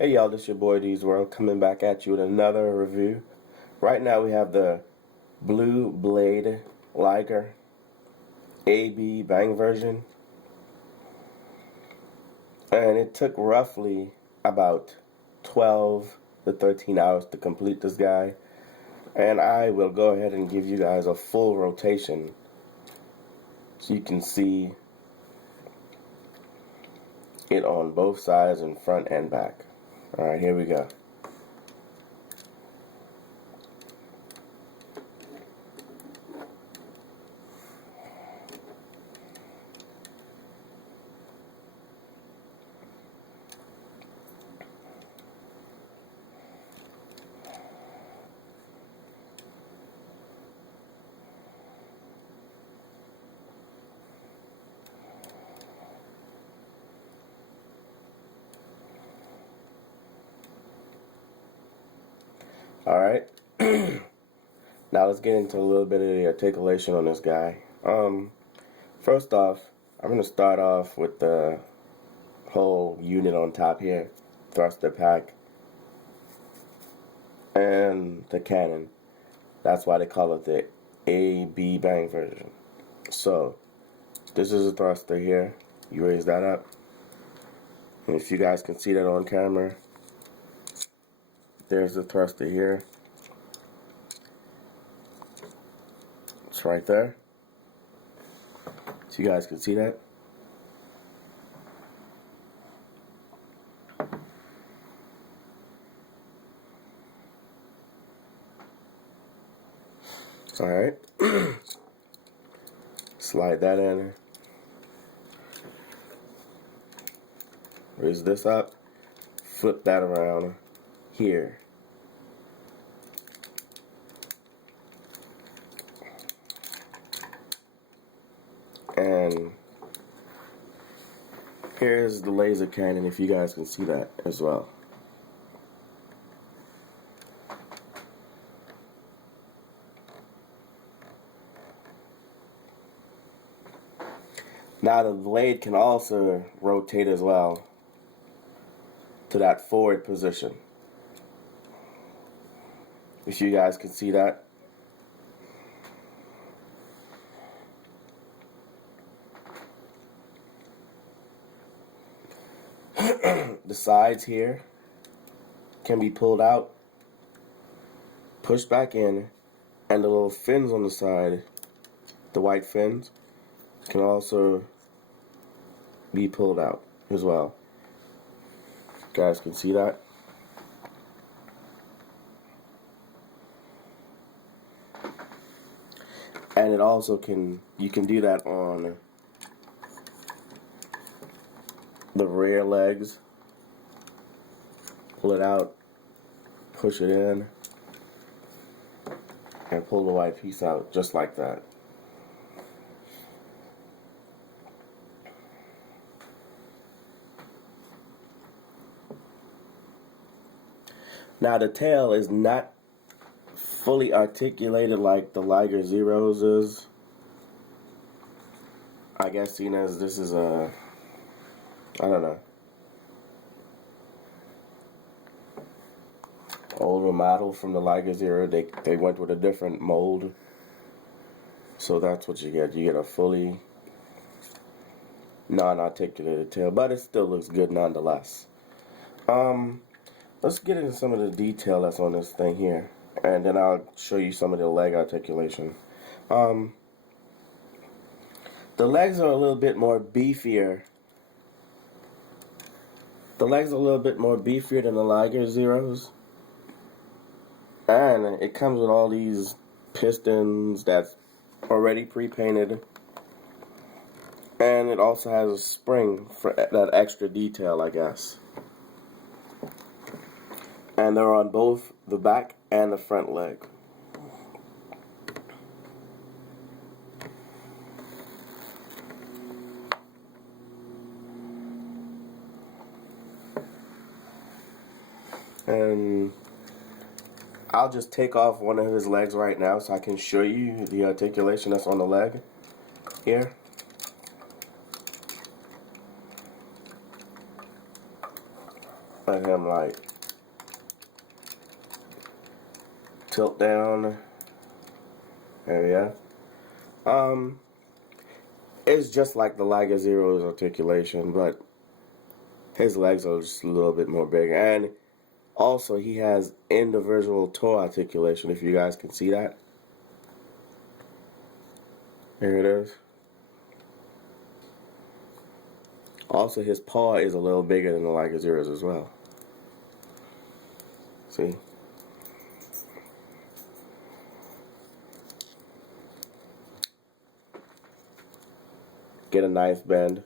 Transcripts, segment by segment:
Hey y'all, this your boy D's World coming back at you with another review. Right now we have the Blue Blade Liger AB Bang version. And it took roughly about 12 to 13 hours to complete this guy. And I will go ahead and give you guys a full rotation so you can see it on both sides, in front and back. Alright, here we go. Alright. Now let's get into a little bit of the articulation on this guy. First off, I'm going to start off with the whole unit on top here, thruster pack, and the cannon. That's why they call it the AB Bang version. So, this is a thruster here. You raise that up. And if you guys can see that on camera, there's the thruster here. It's right there. So you guys can see that. Alright. Slide that in. Raise this up. Flip that around here. And here's the laser cannon, if you guys can see that as well. Now the blade can also rotate as well to that forward position. If you guys can see that. The sides here can be pulled out, pushed back in, and the little fins on the side, the white fins, can also be pulled out as well. You guys can see that. And it also you can do that on the rear legs. Pull it out, push it in, and pull the white piece out just like that. Now the tail is not fully articulated like the Liger Zeros is. I guess seeing as this is a, I don't know, older model from the Liger Zero, they went with a different mold. So that's what you get. You get a fully non-articulated tail, but it still looks good nonetheless. Let's get into some of the detail that's on this thing here, and then I'll show you some of the leg articulation. The legs are a little bit more beefier. The legs are a little bit more beefier than the Liger Zeros. And it comes with all these pistons that's already pre-painted. And it also has a spring for that extra detail, I guess. And they're on both the back and the front leg. And I'll just take off one of his legs right now so I can show you the articulation that's on the leg here. let him like tilt down. There we go. It's just like the Liger Zero's articulation, but his legs are just a little bit more big. And also, he has individual toe articulation, if you guys can see that. Here it is. Also, his paw is a little bigger than the Liger Zero's as well. See? Get a nice bend.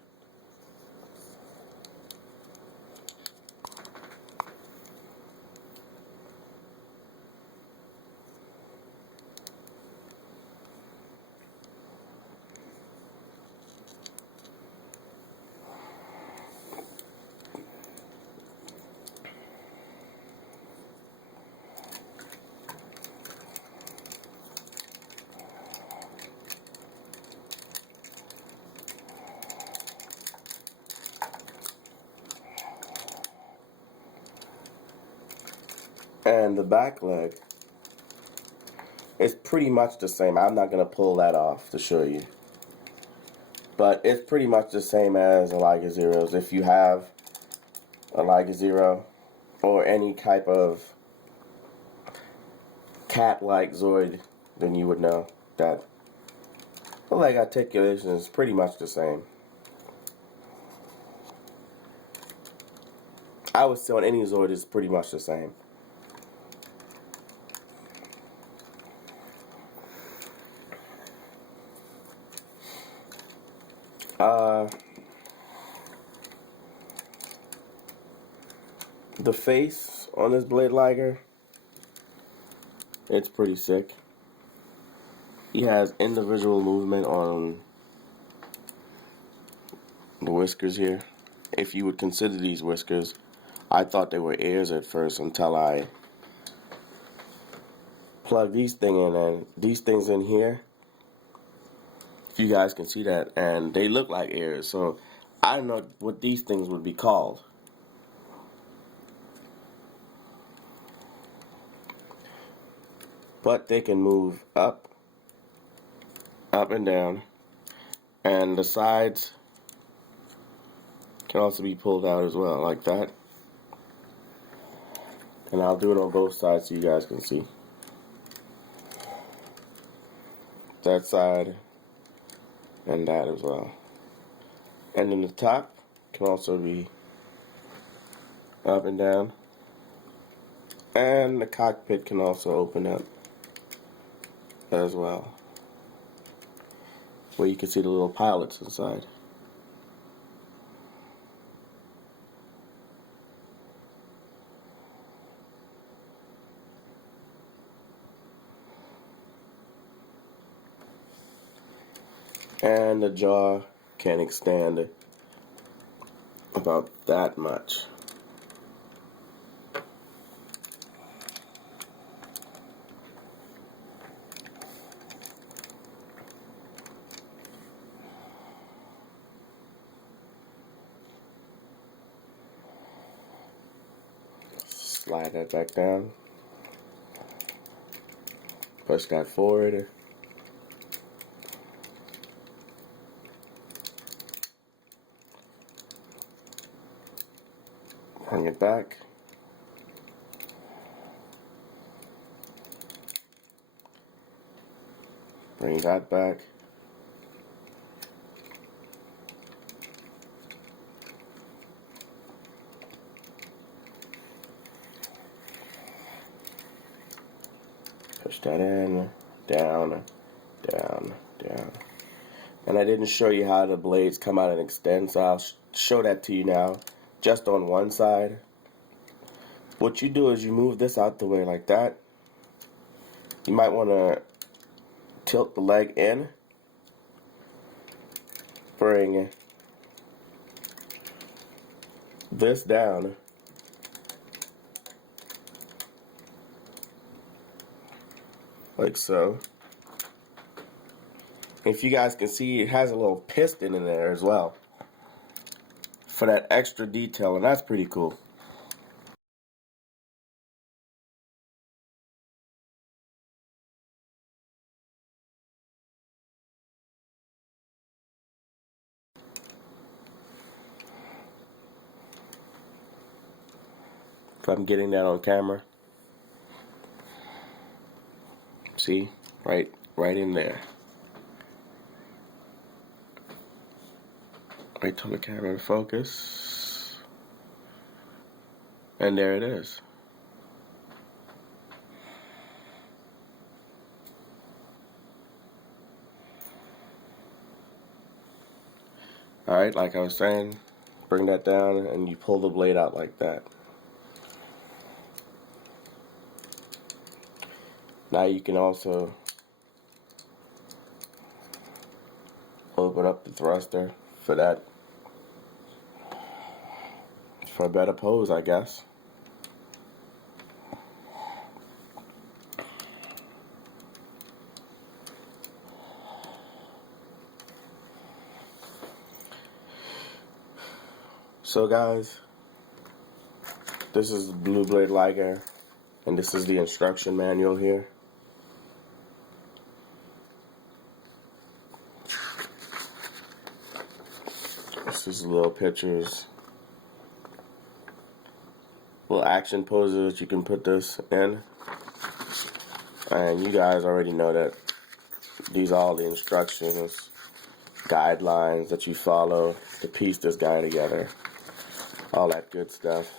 And the back leg is pretty much the same. I'm not going to pull that off to show you. But it's pretty much the same as a Liger Zero's. If you have a Liger Zero or any type of cat-like Zoid, then you would know that the leg articulation is pretty much the same. I would say on any Zoid is pretty much the same. The face on this blade liger, it's pretty sick. He has individual movement on the whiskers here. If you would consider these whiskers, I thought they were ears at first until I plugged these things in here. If you guys can see that, and they look like ears, so I don't know what these things would be called. But they can move up and down, and the sides can also be pulled out as well, like that. And I'll do it on both sides so you guys can see. That side and that as well. And then the top can also be up and down. And the cockpit can also open up as well, where you can see the little pilots inside. And the jaw can extend about that much. Slide that back down. Push that forward. Bring it back. Bring that back. Push that in, down, down, down. And I didn't show you how the blades come out and extend, so I'll show that to you now, just on one side. What you do is you move this out the way like that. You might want to tilt the leg in, bring this down, like so. If you guys can see, it has a little piston in there as well for that extra detail, and that's pretty cool. If I'm getting that on camera. See? Right in there. Wait till the camera focus. And there it is. Alright, like I was saying, bring that down and you pull the blade out like that. Now you can also open up the thruster for that, for a better pose, I guess. So guys, this is the Blue Blade Liger, and this is the instruction manual here. This is little pictures, little action poses that you can put this in. And you guys already know that these are all the instructions, guidelines that you follow to piece this guy together. All that good stuff.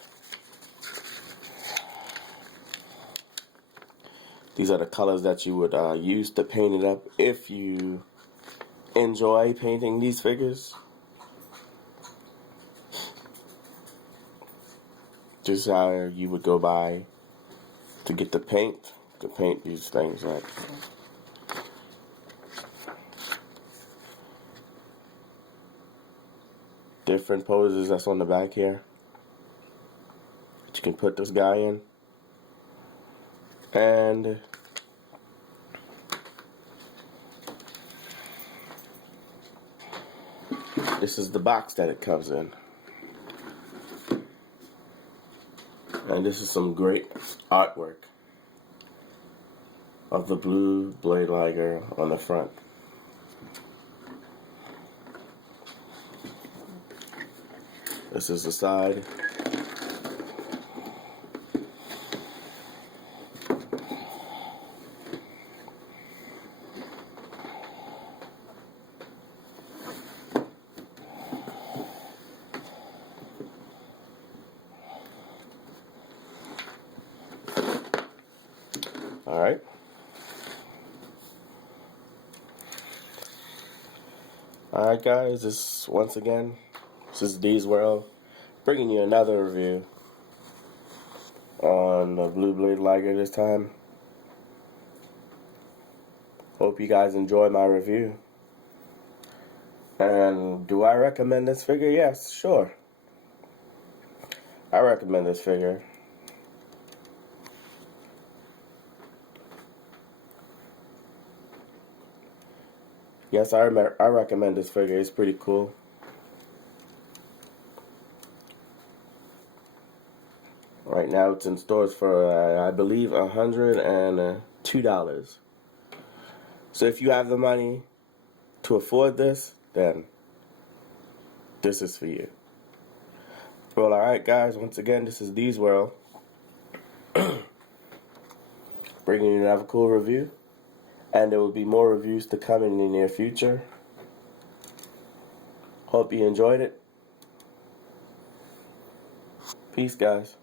These are the colors that you would use to paint it up if you enjoy painting these figures. Just how you would go by to get the paint to paint these things up. Different poses that's on the back here that you can put this guy in. And this is the box that it comes in. And this is some great artwork of the Blue Blade Liger on the front. This is the side. Alright. Alright guys, this is D's World, bringing you another review on the Blue Blade Liger this time. Hope you guys enjoy my review. And do I recommend this figure? Yes, sure. I recommend this figure. Yes, I recommend this figure. It's pretty cool. Right now it's in stores for, I believe, $102. So if you have the money to afford this, then this is for you. Well, alright guys, once again, this is D's World, bringing you another cool review. And there will be more reviews to come in the near future. Hope you enjoyed it. Peace, guys.